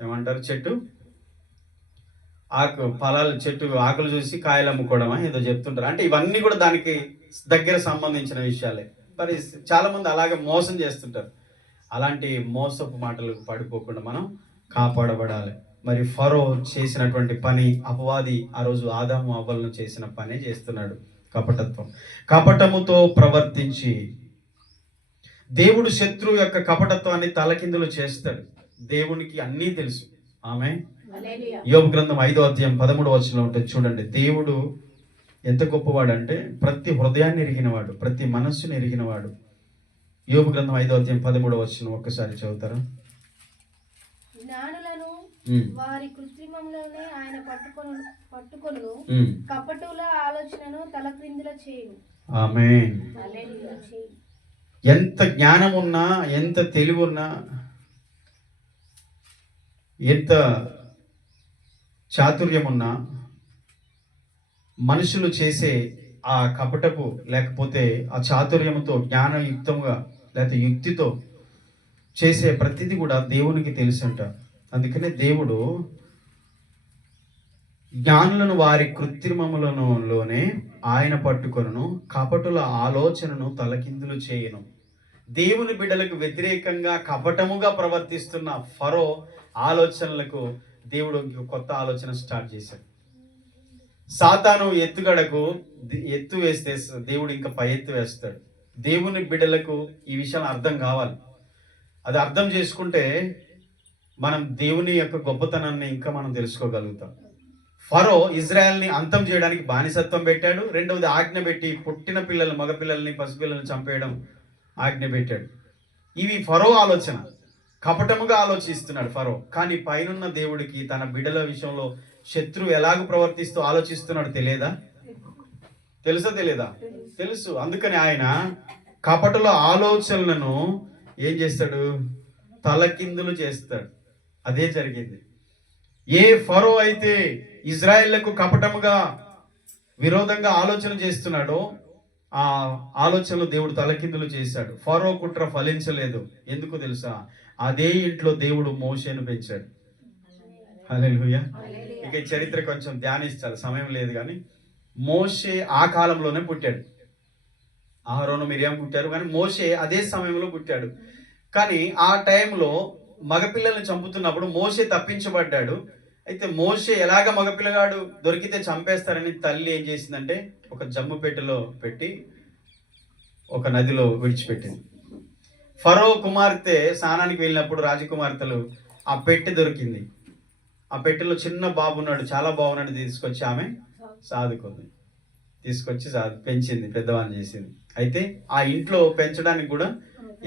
ఏమంటారు, ఫలాలు చెట్టు ఆకులు చూసి కాయలు అమ్ముకోవడమా ఏదో చెప్తుంటారు. అంటే ఇవన్నీ కూడా దానికి దగ్గర సంబంధించిన విషయాలే. మరి చాలా మంది అలాగే మోసం చేస్తుంటారు. అలాంటి మోసపు మాటలకు పడిపోకుండా మనం కాపాడబడాలి. మరి ఫరో చేసినటువంటి పని, అపవాది ఆ రోజు ఆదాము అవ్వలను చేసిన పని చేస్తున్నాడు, కపటత్వం. కపటముతో ప్రవర్తించి దేవుడు శత్రువు యొక్క కపటత్వాన్ని తలకిందులు చేస్తాడు. దేవునికి అన్నీ తెలుసు. ఆమేన్. యోబు గ్రంథం 5వ అధ్యాయం 13వ వచనంలో ఉంటుంది చూడండి. దేవుడు ఎంత గొప్పవాడంటే ప్రతి హృదయాన్ని ఎరిగినవాడు, ప్రతి మనస్సును ఎరిగినవాడు. యోబు గ్రంథం 5వ అధ్యాయం 13వ వచనం ఒక్కసారి చదువుతారా? జ్ఞానులను వారి కృత్రిమంలోనే ఆయన పట్టుకొను కపటుల ఆలోచనను తలక్రిందుల చేయును. ఆమేన్. ఎంత జ్ఞానం ఉన్నా, ఎంత తెలివి ఉన్నా, ఎంత చాతుర్యం ఉన్నా, మనుషులు చేసే ఆ కపటపు లేకపోతే ఆ చాతుర్యంతో, జ్ఞానయుక్తంగా లేకపోతే యుక్తితో చేసే ప్రతిదీ కూడా దేవునికి తెలుసంట. అందుకనే దేవుడు జ్ఞానులను వారి కృత్రిమములలోనే ఆయన పట్టుకొను, కపటుల ఆలోచనను తలకిందులు చేయను. దేవుని బిడ్డలకు వ్యతిరేకంగా కపటముగా ప్రవర్తిస్తున్న ఫరో ఆలోచనలకు దేవుడు కొత్త ఆలోచన స్టార్ట్ చేశాడు. సాతాను ఎత్తు వేస్తే దేవుడు ఇంకా పై ఎత్తు వేస్తాడు. దేవుని బిడ్డలకు ఈ విషయాలు అర్థం కావాలి. అది అర్థం చేసుకుంటే మనం దేవుని యొక్క గొప్పతనాన్ని ఇంకా మనం తెలుసుకోగలుగుతాం. ఫరో ఇజ్రాయెల్ని అంతం చేయడానికి బానిసత్వం పెట్టాడు. రెండవది ఆజ్ఞ పెట్టి పుట్టిన పిల్లలు, మగపిల్లల్ని, పసిపిల్లల్ని చంపేయడం ఆజ్ఞ పెట్టాడు. ఇవి ఫరో ఆలోచన. కపటముగా ఆలోచిస్తున్నాడు ఫరో. కానీ పైనున్న దేవుడికి తన బిడ్డల విషయంలో శత్రువు ఎలాగ ప్రవర్తిస్తూ ఆలోచిస్తున్నాడు తెలియదా? తెలియదా? తెలుసు. అందుకని ఆయన కపటుల ఆలోచనలను ఏం చేస్తాడు? తలకిందులు చేస్తాడు. అదే జరిగింది. ఏ ఫరో అయితే ఇజ్రాయెళ్లకు కపటముగా విరోధంగా ఆలోచన చేస్తున్నాడో ఆ ఆలోచనలు దేవుడు తలకిందులు చేశాడు. ఫరో కుట్ర ఫలించలేదు. ఎందుకు తెలుసా? అదే ఇంట్లో దేవుడు మోషేను పెంచాడు. హల్లెలూయా. ఇక చరిత్ర కొంచెం ధ్యానించాలి, సమయం లేదు. కానీ మోషే ఆ కాలంలోనే పుట్టాడు. అహరోను, మిరియాము పుట్టారు, కానీ మోషే అదే సమయంలో పుట్టాడు. కానీ ఆ టైంలో మగపిల్లల్ని చంపుతున్నప్పుడు మోషే తప్పించబడ్డాడు. అయితే మోషే ఎలాగ మగపిల్లగాడు దొరికితే చంపేస్తారని తల్లి ఏం చేసిందంటే ఒక జమ్ము పెట్టెలో పెట్టి ఒక నదిలో విడిచిపెట్టింది. ఫరో కుమార్తె స్నానానికి వెళ్ళినప్పుడు రాజకుమార్తెలు ఆ పెట్టె దొరికింది. ఆ పెట్టెలో చిన్న బాబు ఉన్నాడు, చాలా బాగున్నాడు, తీసుకొచ్చి ఆమె సాదుకుంది, తీసుకొచ్చి పెంచింది, పెద్దవాళ్ళని చేసింది. అయితే ఆ ఇంట్లో పెంచడానికి కూడా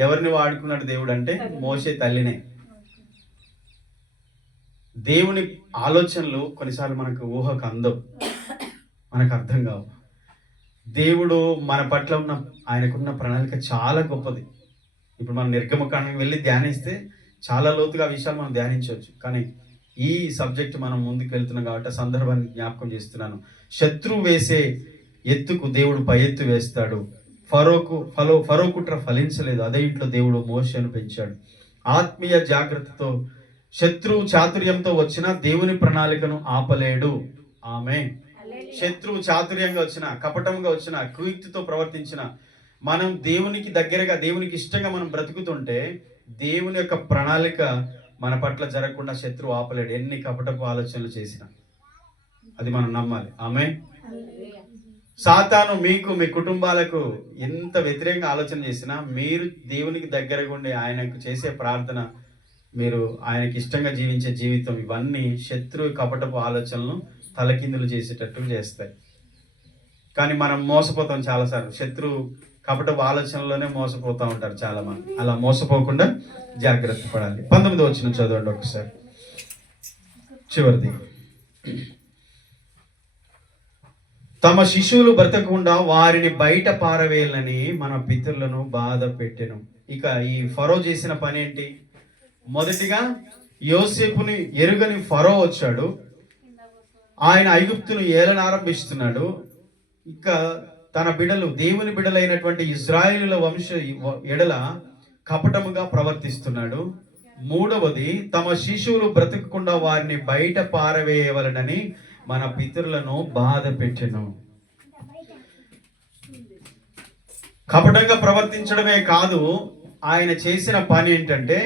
ఎవరిని వాడుకున్నాడు దేవుడు అంటే మోషే తల్లినే. దేవుని ఆలోచనలు కొన్నిసార్లు మనకు ఊహకు అందవు, మనకు అర్థం కావు. దేవుడు మన పట్ల ఉన్న ఆయనకున్న ప్రణాళిక చాలా గొప్పది. ఇప్పుడు మనం నిర్గమకాండం వెళ్ళి ధ్యానిస్తే చాలా లోతుగా విషయాలు మనం ధ్యానించవచ్చు. కానీ ఈ సబ్జెక్ట్ మనం ముందుకు వెళ్తున్నాం కాబట్టి ఆ సందర్భాన్ని జ్ఞాపకం చేస్తున్నాను. శత్రువు వేసే ఎత్తుకు దేవుడు పై ఎత్తు వేస్తాడు. ఫరో కుట్ర ఫలించలేదు, అదే ఇంట్లో దేవుడు మోషేను పెంచాడు. ఆత్మీయ జాగ్రత్తతో శత్రువు చాతుర్యంతో వచ్చిన దేవుని ప్రణాళికను ఆపలేడు. ఆమె శత్రువు చాతుర్యంగా వచ్చిన, కపటంగా వచ్చిన, కుయుక్తితో ప్రవర్తించిన, మనం దేవునికి దగ్గరగా దేవునికి ఇష్టంగా మనం బ్రతుకుతుంటే దేవుని యొక్క ప్రణాళిక మన పట్ల జరగకుండా శత్రువు ఆపలేడు, ఎన్ని కపటపు ఆలోచనలు చేసినా. అది మనం నమ్మాలి. ఆమె సాతాను మీకు మీ కుటుంబాలకు ఎంత వ్యతిరేకంగా ఆలోచన చేసినా మీరు దేవునికి దగ్గరగా ఉండి ఆయనకు చేసే ప్రార్థన, మీరు ఆయనకి ఇష్టంగా జీవించే జీవితం, ఇవన్నీ శత్రువు కపటపు ఆలోచనలను తలకిందులు చేసేటట్టు చేస్తాయి. కానీ మనం మోసపోతాం చాలాసార్లు, శత్రువు కపటపు ఆలోచనలోనే మోసపోతూ ఉంటారు చాలా మంది. అలా మోసపోకుండా జాగ్రత్త పడాలి. 19వ వచనం చదవండి ఒకసారి, చివరిది. తమ శిశువులు బ్రతకకుండా వారిని బయట పారవేయాలని మన పితరులను బాధ పెట్టెను. ఇక ఈ ఫరో చేసిన పని ఏంటి? మొదటిగా యోసేపుని ఎరుగని ఫరో వచ్చాడు, ఆయన ఐగుప్తును ఏలనారంభిస్తున్నాడు. ఇక తన బిడలు, దేవుని బిడలైనటువంటి ఇజ్రాయేలుల వంశ ఎడల కపటముగా ప్రవర్తిస్తున్నాడు. మూడవది, తమ శిశువులు బ్రతకకుండా వారిని బయట పారవేయవలనని మన పితరులను బాధ పెట్టెను. కపటంగా ప్రవర్తించడమే కాదు, ఆయన చేసిన పని ఏంటంటే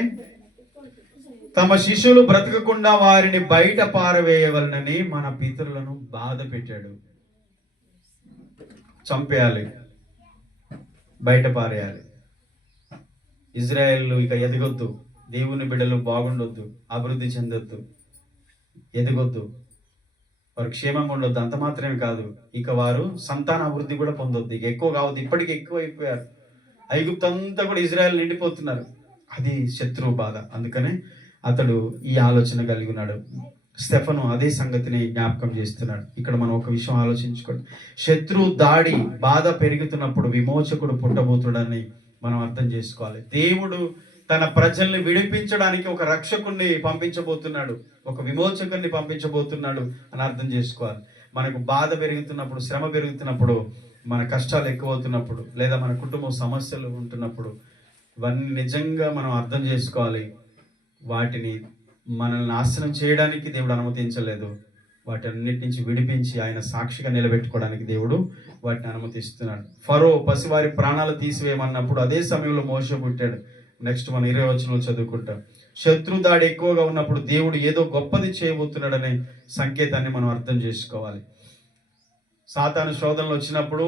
తమ శిశువులు బ్రతకకుండా వారిని బయట పారవేయవలనని మన పితరులను బాధ పెట్టాడు. చంపేయాలి, బయట పారేయాలి. ఇజ్రాయేలు ఇక ఎదగొద్దు, దేవుని బిడ్డలు బాగుండొద్దు, అభివృద్ధి చెందొద్దు, ఎదగొద్దు, వారు క్షేమంగా ఉండొద్దు. అంత మాత్రమే కాదు, ఇక వారు సంతాన అభివృద్ధి కూడా పొందొద్దు. ఇక ఎక్కువ కావద్దు, ఇప్పటికీ ఎక్కువ అయిపోయారు. ఐగుప్తు అంతా కూడా ఇజ్రాయేల్ నిండిపోతున్నారు. అది శత్రువు బాధ. అందుకనే అతడు ఈ ఆలోచన కలిగి ఉన్నాడు. స్టెఫను అదే సంగతిని జ్ఞాపకం చేస్తున్నాడు. ఇక్కడ మనం ఒక విషయం ఆలోచించుకోండి. శత్రువు దాడి, బాధ పెరుగుతున్నప్పుడు విమోచకుడు పుట్టబోతుడని మనం అర్థం చేసుకోవాలి. దేవుడు తన ప్రజల్ని విడిపించడానికి ఒక రక్షకుణ్ణి పంపించబోతున్నాడు, ఒక విమోచకుడిని పంపించబోతున్నాడు అని అర్థం చేసుకోవాలి. మనకు బాధ పెరుగుతున్నప్పుడు, శ్రమ పెరుగుతున్నప్పుడు, మన కష్టాలు ఎక్కువ అవుతున్నప్పుడు, లేదా మన కుటుంబ సమస్యలు ఉంటున్నప్పుడు, ఇవన్నీ నిజంగా మనం అర్థం చేసుకోవాలి. వాటిని మనల్ని నాశనం చేయడానికి దేవుడు అనుమతించలేదు. వాటన్నిటి నుంచి విడిపించి ఆయన సాక్షిగా నిలబెట్టుకోవడానికి దేవుడు వాటిని అనుమతిస్తున్నాడు. ఫరో పసివారి ప్రాణాలు తీసివేయమన్నప్పుడు అదే సమయంలో మోషే పుట్టాడు. నెక్స్ట్ మనం 20వ వచనంలో చదువుకుంటాం. శత్రు దాడి ఎక్కువగా ఉన్నప్పుడు దేవుడు ఏదో గొప్పది చేయబోతున్నాడనే సంకేతాన్ని మనం అర్థం చేసుకోవాలి. సాతాను శోధనలు వచ్చినప్పుడు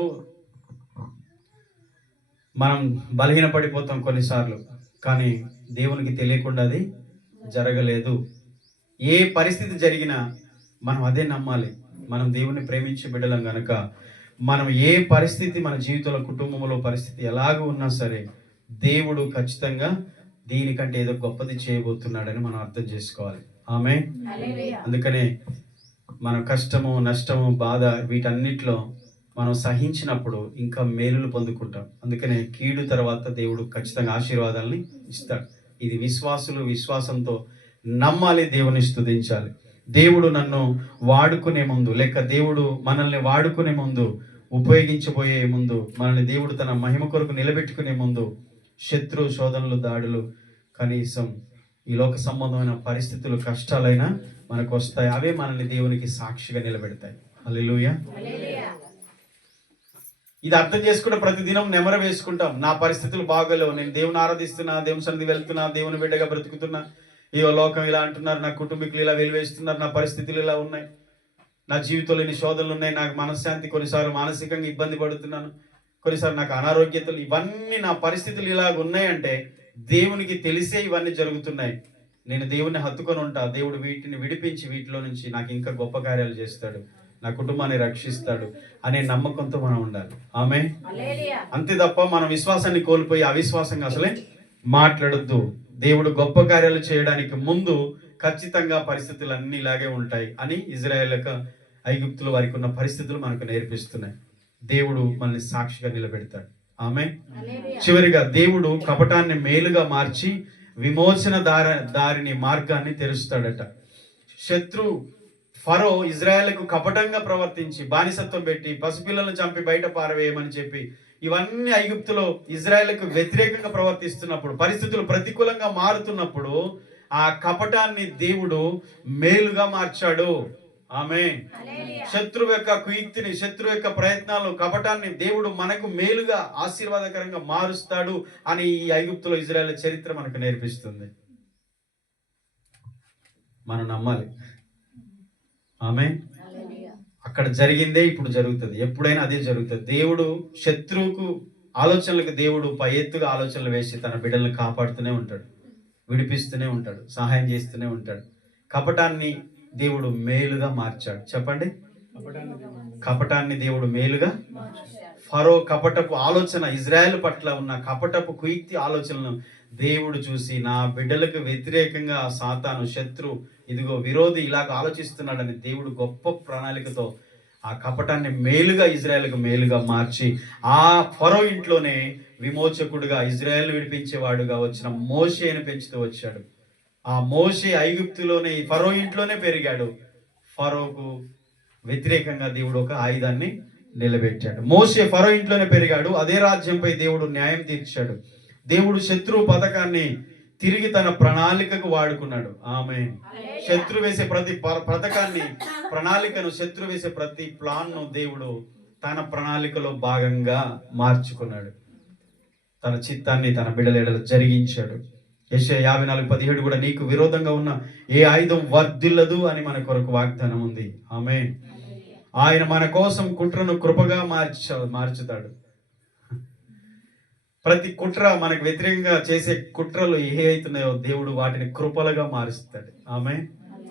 మనం బలహీనపడిపోతాం కొన్నిసార్లు, కానీ దేవునికి తెలియకుండా అది జరగలేదు. ఏ పరిస్థితి జరిగినా మనం అదే నమ్మాలి. మనం దేవుని ప్రేమించే బిడ్డలం గనక మనం ఏ పరిస్థితి మన జీవితంలో, కుటుంబంలో పరిస్థితి ఎలాగ ఉన్నా సరే దేవుడు ఖచ్చితంగా దీనికంటే ఏదో గొప్పది చేయబోతున్నాడని మనం అర్థం చేసుకోవాలి. ఆమె అందుకనే మన కష్టము, నష్టము, బాధ వీటన్నిటిలో మనం సహించినప్పుడు ఇంకా మేలులు పొందుకుంటాం. అందుకనే కీడు తర్వాత దేవుడు ఖచ్చితంగా ఆశీర్వాదాలని ఇస్తాడు. ఇది విశ్వాసులు విశ్వాసంతో నమ్మాలి, దేవుని స్తుతించాలి. దేవుడు నన్ను వాడుకునే ముందు, లేక దేవుడు మనల్ని వాడుకునే ముందు, ఉపయోగించబోయే ముందు, మనల్ని దేవుడు తన మహిమ కొరకు నిలబెట్టుకునే ముందు శత్రు శోధనలు, దాడులు, కనీసం ఈ లోక సంబంధమైన పరిస్థితులు, కష్టాలైనా మనకు వస్తాయి. అవే మనల్ని దేవునికి సాక్షిగా నిలబెడతాయి. హల్లెలూయా. ఇది అర్థం చేసుకుంటే ప్రతిదినం నెమర వేసుకుంటాం. నా పరిస్థితులు బాగోలేవు, నేను దేవుని ఆరాధిస్తున్నా, దేవుని సన్నిధి వెళ్తున్నా, దేవుని బిడ్డగా బ్రతుకుతున్నా, ఈ లోకం ఇలా అంటున్నారు, నా కుటుంబీకులు ఇలా వెలివేస్తున్నారు, నా పరిస్థితులు ఇలా ఉన్నాయి, నా జీవితంలో ఎన్ని శోధనలు ఉన్నాయి, నాకు మనశ్శాంతి, కొన్నిసార్లు మానసికంగా ఇబ్బంది పడుతున్నాను, కొన్నిసార్లు నాకు అనారోగ్యతలు, ఇవన్నీ నా పరిస్థితులు ఇలాగ ఉన్నాయంటే దేవునికి తెలిసే ఇవన్నీ జరుగుతున్నాయి. నేను దేవుణ్ణి హత్తుకొని ఉంటా, దేవుడు వీటిని విడిపించి వీటిలో నుంచి నాకు ఇంకా గొప్ప కార్యాలు చేస్తాడు, నా కుటుంబాన్ని రక్షిస్తాడు అనే నమ్మకంతో మనం ఉండాలి. ఆమేన్. అంతే తప్ప మనం విశ్వాసాన్ని కోల్పోయి అవిశ్వాసంగా అసలే మాట్లాడొద్దు. దేవుడు గొప్ప కార్యాలు చేయడానికి ముందు ఖచ్చితంగా పరిస్థితులు అన్ని ఇలాగే ఉంటాయి అని ఇజ్రాయేలుకు ఐగుప్తులు వారికి ఉన్న పరిస్థితులు మనకు నేర్పిస్తున్నాయి. దేవుడు మనల్ని సాక్షిగా నిలబెడతాడు. ఆమేన్. చివరిగా దేవుడు కపటాన్ని మేలుగా మార్చి విమోచన దారిని మార్గాన్ని తెరుస్తాడట. శత్రు ఫరో ఇజ్రాయేలుకు కపటంగా ప్రవర్తించి బానిసత్వం పెట్టి పసిపిల్లలను చంపి బయట పారవేయమని చెప్పి ఇవన్నీ ఐగుప్తులో ఇజ్రాయేలుకు వ్యతిరేకంగా ప్రవర్తిస్తున్నప్పుడు, పరిస్థితులు ప్రతికూలంగా మారుతున్నప్పుడు ఆ కపటాన్ని దేవుడు మేలుగా మార్చాడు. ఆమేన్. శత్రువు యొక్క కుయుక్తిని, శత్రువు యొక్క ప్రయత్నాలు, కపటాన్ని దేవుడు మనకు మేలుగా ఆశీర్వాదకరంగా మారుస్తాడు అని ఈ ఐగుప్తులో ఇజ్రాయేల్ చరిత్ర మనకు నేర్పిస్తుంది. మనం నమ్మాలి. ఆమేన్. అక్కడ జరిగిందే ఇప్పుడు జరుగుతుంది, ఎప్పుడైనా అదే జరుగుతుంది. దేవుడు శత్రువుకు ఆలోచనలకు దేవుడు పై ఎత్తుగా ఆలోచనలు వేసి తన బిడ్డలను కాపాడుతూనే ఉంటాడు, విడిపిస్తూనే ఉంటాడు, సహాయం చేస్తూనే ఉంటాడు. కపటాన్ని దేవుడు మేలుగా మార్చాడు. చెప్పండి, కపటాన్ని దేవుడు మేలుగా. ఫరో కపటపు ఆలోచన, ఇజ్రాయెల్ పట్ల ఉన్న కపటపు కుయుక్తి ఆలోచనలను దేవుడు చూసి నా బిడ్డలకు వ్యతిరేకంగా సాతాను, శత్రు, ఇదిగో విరోధి ఇలాగ ఆలోచిస్తున్నాడని దేవుడు గొప్ప ప్రణాళికతో ఆ కపటాన్ని మేలుగా ఇజ్రాయెల్కు మేలుగా మార్చి ఆ ఫరో ఇంట్లోనే విమోచకుడుగా, ఇజ్రాయెల్ విడిపించేవాడుగా వచ్చిన మోషేను పెంచుతూ వచ్చాడు. ఆ మోషే ఐగుప్తులోనే ఫరో ఇంట్లోనే పెరిగాడు. ఫరోకు వ్యతిరేకంగా దేవుడు ఒక ఆయుధాన్ని నిలబెట్టాడు. మోషే ఫరో ఇంట్లోనే పెరిగాడు. అదే రాజ్యంపై దేవుడు న్యాయం తీర్చాడు. దేవుడు శత్రువు పథకాన్ని తిరిగి తన ప్రణాళికకు వాడుకున్నాడు. ఆమేన్. శత్రు వేసే ప్రతి పథకాన్ని, ప్రణాళికను, శత్రు వేసే ప్రతి ప్లాన్ను దేవుడు తన ప్రణాళికలో భాగంగా మార్చుకున్నాడు. తన చిత్తాన్ని తన బిడ్డల ఎడల జరిగించాడు. యెషయా 54:17 కూడా నీకు విరోధంగా ఉన్న ఏ ఆయుధం వర్ధిల్లదు అని మన కొరకు వాగ్దానం ఉంది. ఆమేన్. ఆయన మన కోసం కుట్రను కృపగా మార్చుతాడు. ప్రతి కుట్ర, మనకు వ్యతిరేకంగా చేసే కుట్రలు ఏ అవుతున్నాయో దేవుడు వాటిని కృపలుగా మారుస్తాడు. ఆమేన్.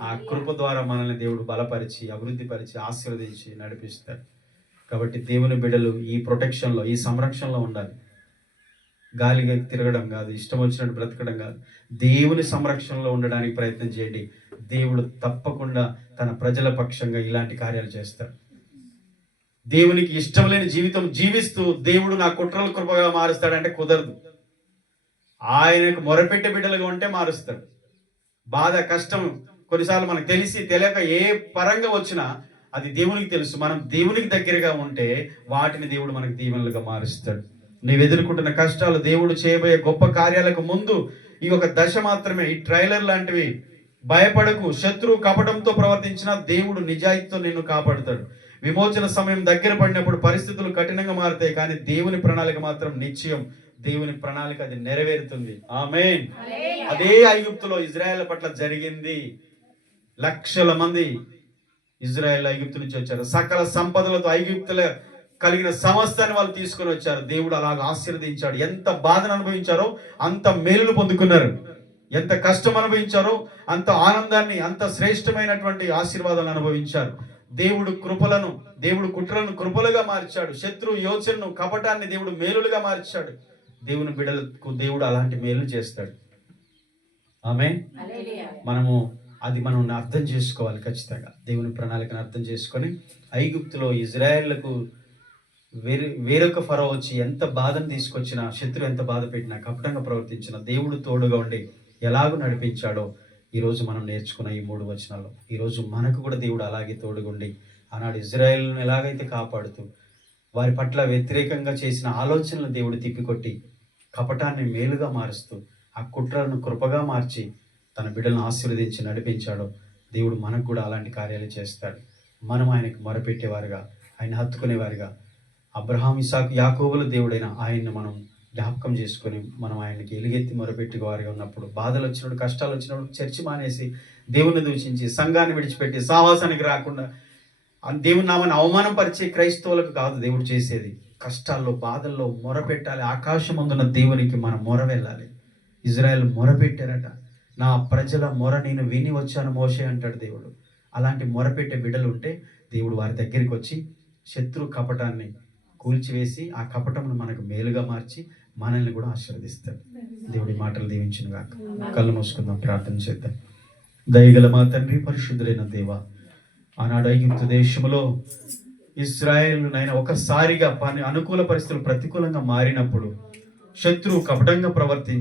ఆ కృప ద్వారా మనల్ని దేవుడు బలపరిచి, అభివృద్ధి పరిచి, ఆశీర్వదించి నడిపిస్తాడు. కాబట్టి దేవుని బిడ్డలు ఈ ప్రొటెక్షన్లో, ఈ సంరక్షణలో ఉండాలి. గాలిగా తిరగడం కాదు, ఇష్టం వచ్చినట్టు బ్రతకడం కాదు, దేవుని సంరక్షణలో ఉండడానికి ప్రయత్నం చేయండి. దేవుడు తప్పకుండా తన ప్రజల పక్షంగా ఇలాంటి కార్యాలు చేస్తాడు. దేవునికి ఇష్టం లేని జీవితం జీవిస్తూ దేవుడు నా కుట్రలు కృపగా మారుస్తాడంటే కుదరదు. ఆయనకు మొరపెట్టే బిడ్డలుగా ఉంటే మారుస్తాడు. బాధ, కష్టం కొన్నిసార్లు మనకు తెలియక ఏ పరంగా వచ్చినా అది దేవునికి తెలుసు. మనం దేవునికి దగ్గరగా ఉంటే వాటిని దేవుడు మనకు దీవెనలుగా మారుస్తాడు. నీవు ఎదుర్కొంటున్న కష్టాలు, దేవుడు చేయబోయే గొప్ప కార్యాలకు ముందు ఈ ఒక దశ మాత్రమే, ఈ ట్రైలర్ లాంటివి. భయపడకు. శత్రువు కపటంతో ప్రవర్తించినా దేవుడు నిజాయితీతో నిన్ను కాపాడుతాడు. విమోచన సమయం దగ్గర పడినప్పుడు పరిస్థితులు కఠినంగా మారుతాయి, కానీ దేవుని ప్రణాళిక మాత్రం నిశ్చయం. దేవుని ప్రణాళిక అది నెరవేరుతుంది. ఆమేన్. అదే ఐగుప్తులో ఇజ్రాయెల్ పట్ల జరిగింది. లక్షల మంది ఇజ్రాయెల్ ఐగుప్తు నుంచి వచ్చారు. సకల సంపదలతో ఐగుప్తుల కలిగిన సమస్తాన్ని వాళ్ళు తీసుకొని వచ్చారు. దేవుడు అలాగ ఆశీర్వదించాడు. ఎంత బాధను అనుభవించారో అంత మేలును పొందుకున్నారు. ఎంత కష్టం అనుభవించారో అంత ఆనందాన్ని, అంత శ్రేష్టమైనటువంటి ఆశీర్వాదాలను అనుభవించారు. దేవుడు కుట్రలను కృపలుగా మార్చాడు. శత్రు యోచనను, కపటాన్ని దేవుడు మేలులుగా మార్చాడు. దేవుని బిడ్డలకు దేవుడు అలాంటి మేలు చేస్తాడు. ఆమేన్. మనం అర్థం చేసుకోవాలి. ఖచ్చితంగా దేవుని ప్రణాళికను అర్థం చేసుకొని ఐగుప్తులో ఇజ్రాయేళ్లకు వేరొక ఫరో వచ్చి ఎంత బాధను తీసుకొచ్చినా, శత్రు ఎంత బాధ పెట్టినా, కపటంగా ప్రవర్తించినా దేవుడు తోడుగా ఉండి ఎలాగో నడిపించాడో ఈరోజు మనం నేర్చుకున్న ఈ 3 వచనాల్లో ఈరోజు మనకు కూడా దేవుడు అలాగే తోడుగుండి ఆనాడు ఇజ్రాయేలును ఎలాగైతే కాపాడుతూ వారి పట్ల వ్యతిరేకంగా చేసిన ఆలోచనలు దేవుడు తిప్పికొట్టి కపటాన్ని మేలుగా మారుస్తూ ఆ కుట్రలను కృపగా మార్చి తన బిడ్డలను ఆశీర్వదించి నడిపించాడో దేవుడు మనకు కూడా అలాంటి కార్యాలు చేస్తాడు. మనం ఆయనకు మొరపెట్టేవారుగా, ఆయన హత్తుకునేవారుగా, అబ్రహాం, ఇసాకు, యాకోబుల దేవుడైన ఆయన్ని మనం జ్ఞాపకం చేసుకొని మనం ఆయనకి ఎలుగెత్తి మొరపెట్టి వారిగా ఉన్నప్పుడు, బాధలు వచ్చినప్పుడు, కష్టాలు వచ్చినప్పుడు చర్చి మానేసి, దేవుని దూషించి, సంఘాన్ని విడిచిపెట్టి, సావాసానికి రాకుండా, దేవుని నామాన్ని అవమానపరిచే క్రైస్తవులకు కాదు దేవుడు చేసేది. కష్టాల్లో, బాధల్లో మొరపెట్టాలి. ఆకాశం అందున్న దేవునికి మనం మొర వెళ్ళాలి. ఇజ్రాయెల్ మొరపెట్టారట. నా ప్రజల మొర నేను విని వచ్చాను మోషే అంటాడు దేవుడు. అలాంటి మొరపెట్టే బిడ్డలు ఉంటే దేవుడు వారి దగ్గరికి వచ్చి శత్రు కపటాన్ని కూల్చివేసి ఆ కపటమును మనకు మేలుగా మార్చి మనల్ని కూడా ఆశీర్వదిస్తాడు. దేవుడి మాటలు దీవించునుగాక. కళ్ళు మూసుకుందాం, ప్రార్థన చేద్దాం. దయగల మా తండ్రి, పరిశుద్ధులైన దేవ, ఆనాడు ఐగుప్తు దేశంలో ఇశ్రాయేలు నైనా ఒకసారిగా అనుకూల పరిస్థితులు ప్రతికూలంగా మారినప్పుడు శత్రువు కపటంగా ప్రవర్తించి